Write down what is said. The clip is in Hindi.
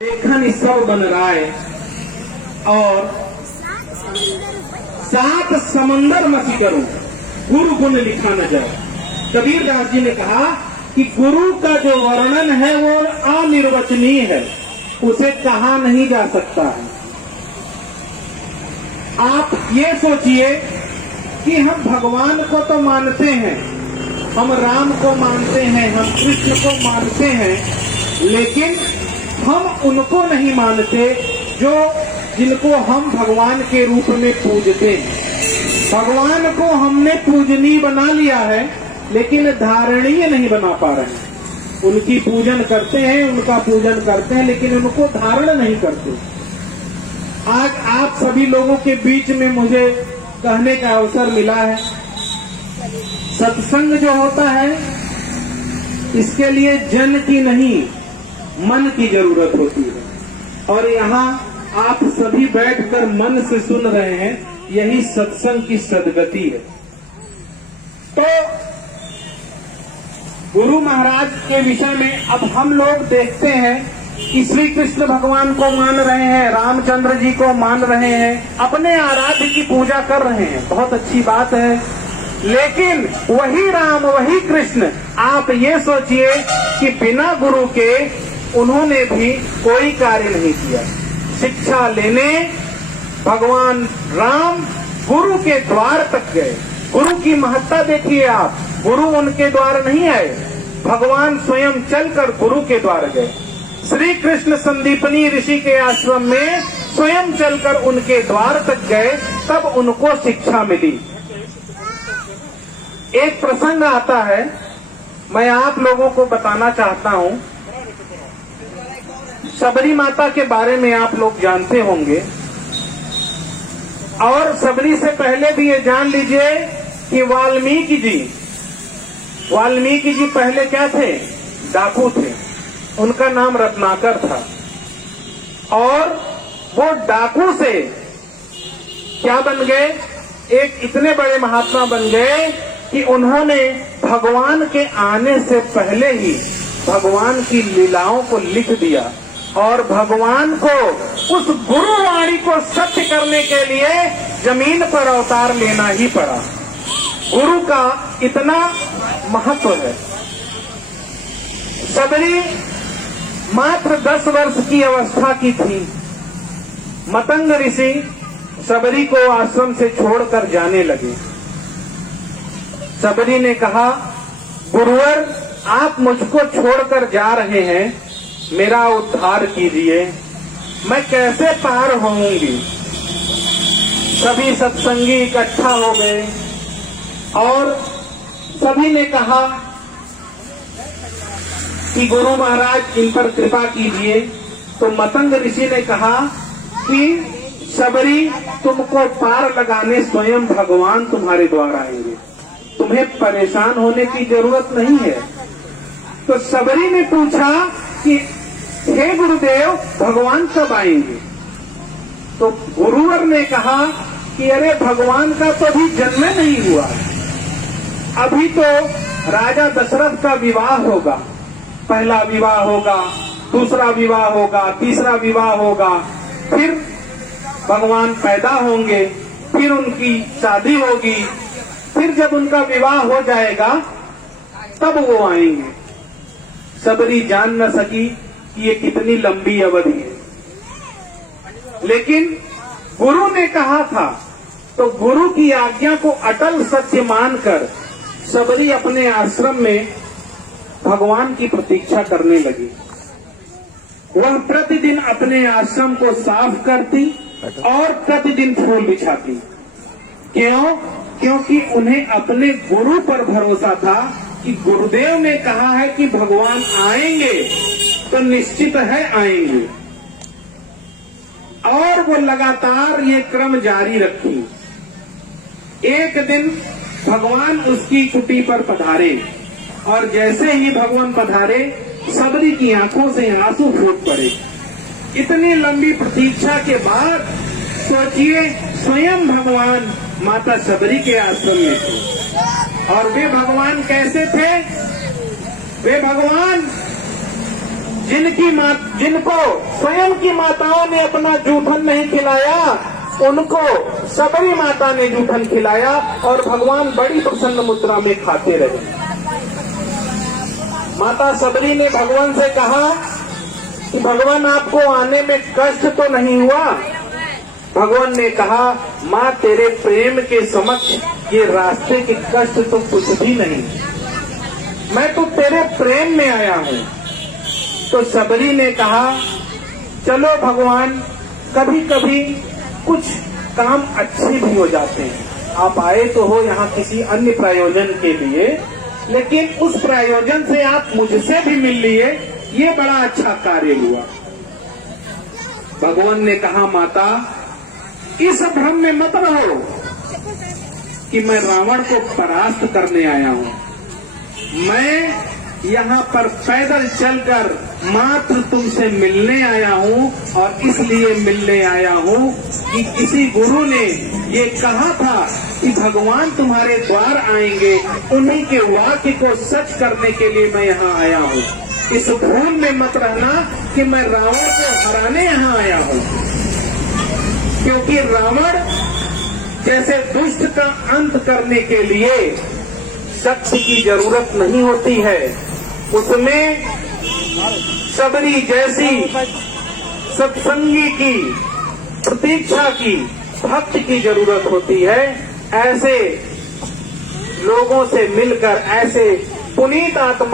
लेखन सब बन रहा है और 7 समंदर मसी करो, गुरु गुण लिखा न जाए। कबीर दास जी ने कहा कि गुरु का जो वर्णन है वो अनिर्वचनीय है, उसे कहा नहीं जा सकता है। आप ये सोचिए कि हम भगवान को तो मानते हैं, हम राम को मानते हैं, हम कृष्ण को मानते हैं, लेकिन हम उनको नहीं मानते जिनको हम भगवान के रूप में पूजते हैं। भगवान को हमने पूजनीय बना लिया है, लेकिन धारणीय नहीं बना पा रहे हैं। उनकी पूजन करते हैं, उनका पूजन करते हैं, लेकिन उनको धारण नहीं करते। आज आप सभी लोगों के बीच में मुझे कहने का अवसर मिला है। सत्संग जो होता है, इसके लिए जन की नहीं, मन की जरूरत होती है, और यहाँ आप सभी बैठकर मन से सुन रहे हैं, यही सत्संग की सद्गति है। तो गुरु महाराज के विषय में अब हम लोग देखते हैं कि श्री कृष्ण भगवान को मान रहे हैं, रामचंद्र जी को मान रहे हैं, अपने आराध्य की पूजा कर रहे हैं, बहुत अच्छी बात है। लेकिन वही राम, वही कृष्ण, आप ये सोचिए कि बिना गुरु के उन्होंने भी कोई कार्य नहीं किया। शिक्षा लेने भगवान राम गुरु के द्वार तक गए। गुरु की महत्ता देखिए आप, गुरु उनके द्वार नहीं आए, भगवान स्वयं चलकर गुरु के द्वार गए। श्री कृष्ण संदीपनी ऋषि के आश्रम में स्वयं चलकर उनके द्वार तक गए, तब उनको शिक्षा मिली। एक प्रसंग आता है, मैं आप लोगों को बताना चाहता हूं। शबरी माता के बारे में आप लोग जानते होंगे, और शबरी से पहले भी ये जान लीजिए कि वाल्मीकि जी पहले क्या थे? डाकू थे। उनका नाम रत्नाकर था, और वो डाकू से क्या बन गए? एक इतने बड़े महात्मा बन गए कि उन्होंने भगवान के आने से पहले ही भगवान की लीलाओं को लिख दिया, और भगवान को उस गुरुवाणी को सत्य करने के लिए जमीन पर अवतार लेना ही पड़ा। गुरु का इतना महत्व है। शबरी मात्र 10 वर्ष की अवस्था की थी। मतंग ऋषि शबरी को आश्रम से छोड़कर जाने लगे। शबरी ने कहा, गुरुवर, आप मुझको छोड़कर जा रहे हैं, मेरा उद्धार कीजिए, मैं कैसे पार होऊंगी? सभी सत्संगी इकट्ठा हो गए और सभी ने कहा कि गुरु महाराज इन पर कृपा कीजिए। तो मतंग ऋषि ने कहा कि शबरी, तुमको पार लगाने स्वयं भगवान तुम्हारे द्वार आएंगे, तुम्हें परेशान होने की जरूरत नहीं है। तो शबरी ने पूछा कि हे गुरुदेव, भगवान कब आएंगे? तो गुरुवर ने कहा कि अरे, भगवान का तो अभी जन्म नहीं हुआ, अभी तो राजा दशरथ का विवाह होगा। पहला विवाह होगा, दूसरा विवाह होगा, तीसरा विवाह होगा, फिर भगवान पैदा होंगे, फिर उनकी शादी होगी, फिर जब उनका विवाह हो जाएगा तब वो आएंगे। शबरी जान न सकी कि ये कितनी लंबी अवधि है, लेकिन गुरु ने कहा था, तो गुरु की आज्ञा को अटल सत्य मानकर शबरी अपने आश्रम में भगवान की प्रतीक्षा करने लगी। वह प्रतिदिन अपने आश्रम को साफ करती और प्रतिदिन फूल बिछाती। क्यों? क्योंकि उन्हें अपने गुरु पर भरोसा था कि गुरुदेव ने कहा है कि भगवान आएंगे, तो निश्चित है आएंगे। और वो लगातार ये क्रम जारी रखी। एक दिन भगवान उसकी कुटी पर पधारे, और जैसे ही भगवान पधारे, शबरी की आंखों से आंसू फूट पड़े। इतनी लंबी प्रतीक्षा के बाद सोचिए, स्वयं भगवान माता शबरी के आश्रम में थे। और वे भगवान कैसे थे? वे भगवान जिनको स्वयं की माताओं ने अपना जूठन नहीं खिलाया, उनको सबरी माता ने जूठन खिलाया और भगवान बड़ी प्रसन्न मुद्रा में खाते रहे। माता सबरी ने भगवान से कहा कि भगवान आपको आने में कष्ट तो नहीं हुआ? भगवान ने कहा, माँ तेरे प्रेम के समक्ष ये रास्ते के कष्ट तो कुछ भी नहीं, मैं तो तेरे प्रेम में आया हूँ। तो सबरी ने कहा, चलो भगवान, कभी कभी कुछ काम अच्छे भी हो जाते हैं। आप आए तो हो यहाँ किसी अन्य प्रयोजन के लिए, लेकिन उस प्रयोजन से आप मुझसे भी मिल लिए, ये बड़ा अच्छा कार्य हुआ। भगवान ने कहा, माता इस भ्रम में मत रहो कि मैं रावण को परास्त करने आया हूँ। मैं यहाँ पर पैदल चलकर मात्र तुमसे मिलने आया हूँ, और इसलिए मिलने आया हूँ कि किसी गुरु ने ये कहा था कि भगवान तुम्हारे द्वार आएंगे, उन्हीं के वाक्य को सच करने के लिए मैं यहाँ आया हूँ। इस भूल में मत रहना कि मैं रावण को हराने यहाँ आया हूँ, क्योंकि रावण जैसे दुष्ट का अंत करने के लिए शक्ति की जरूरत नहीं होती है, उसमें सबरी जैसी सत्संगी की, प्रतीक्षा की, भक्ति की जरूरत होती है। ऐसे लोगों से मिलकर, ऐसे पुनीत आत्मा